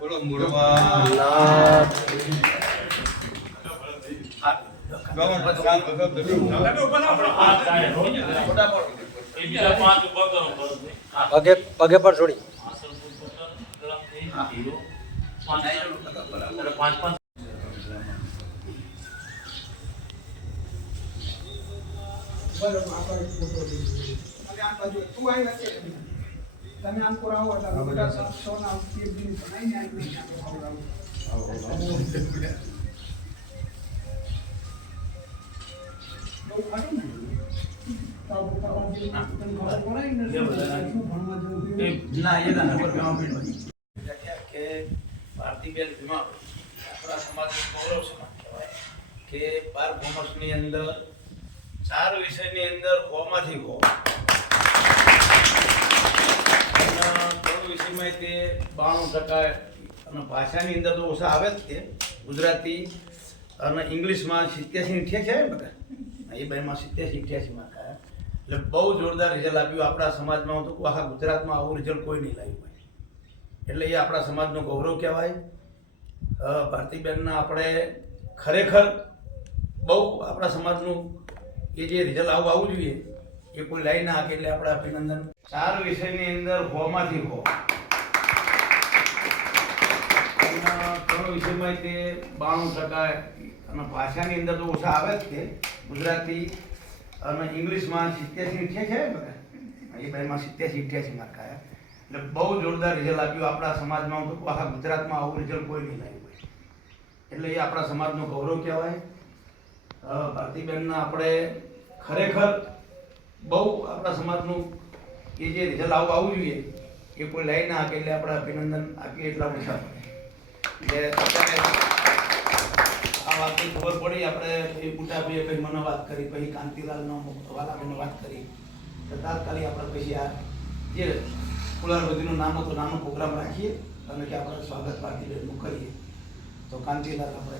બોલો મુરવા પગે પગે પર છોડી તમે આમ કરાવો એટલે બધા સોના એક દિન બનાવીને આવીને ભારતીબેન ભીમા આપણા સમાજનું ગૌરવ સમાજ કહેવાય કે 12 કોમર્સની અંદર 4 વિષયની અંદર 100 માંથી 100 વિષયમાં તે 92% અને ભાષાની અંદર તો ઓછા આવે જ તે ગુજરાતી અને ઇંગ્લિશમાં 87-88 છે બધા એ બેમાં 87-88 માર્ક આવ્યા એટલે બહુ જોરદાર રિઝલ્ટ આપ્યું આપણા સમાજમાં. હું તો આખા ગુજરાતમાં આવું રિઝલ્ટ કોઈ નહીં લાવ્યું હોય એટલે એ આપણા સમાજનું ગૌરવ કહેવાય. ભારતીબેનના આપણે ખરેખર બહુ આપણા સમાજનું એ જે રિઝલ્ટ આવવું જોઈએ એ કોઈ લાવી ના શકે એટલે આપણે અભિનંદન. 4 વિષયની અંદર 100 માંથી 100 ત્રણ વિષયમાં તે 92% અને ભાષાની અંદર તો ઓછા આવે જ તે ગુજરાતી અને ઇંગ્લિશમાં 87-88 છે બધા એ બેમાં 87-88 માર્ક આવ્યા એટલે બહુ જોરદાર રિઝલ્ટ આપ્યું આપણા સમાજમાં. હું તો આખા ગુજરાતમાં આવું રિઝલ્ટ કોઈ નહીં લાવ્યું હોય એટલે એ આપણા સમાજનું ગૌરવ કહેવાય. ભારતીબેનના આપણે ખરેખર બહુ આપણા સમાજનું એ જે રિઝલ્ટ આવવું જોઈએ એ કોઈ લાવી ના શકે એટલે આપણે અભિનંદન આપીએ એટલા ઓછા પડે. એટલે આ વાતની ખબર પડી આપણે એ બુટાભાઈએ પછી મને વાત કરી પછી કાંતિલાલનો વાલાભાઈને વાત કરી તો તાત્કાલિક આપણે પછી આ જે કુલારવદીનું નામ હતું નામનો પ્રોગ્રામ રાખીએ અને કે આપણે સ્વાગત ભારતીબેનનું કરીએ તો કાંતિલાલ આપણે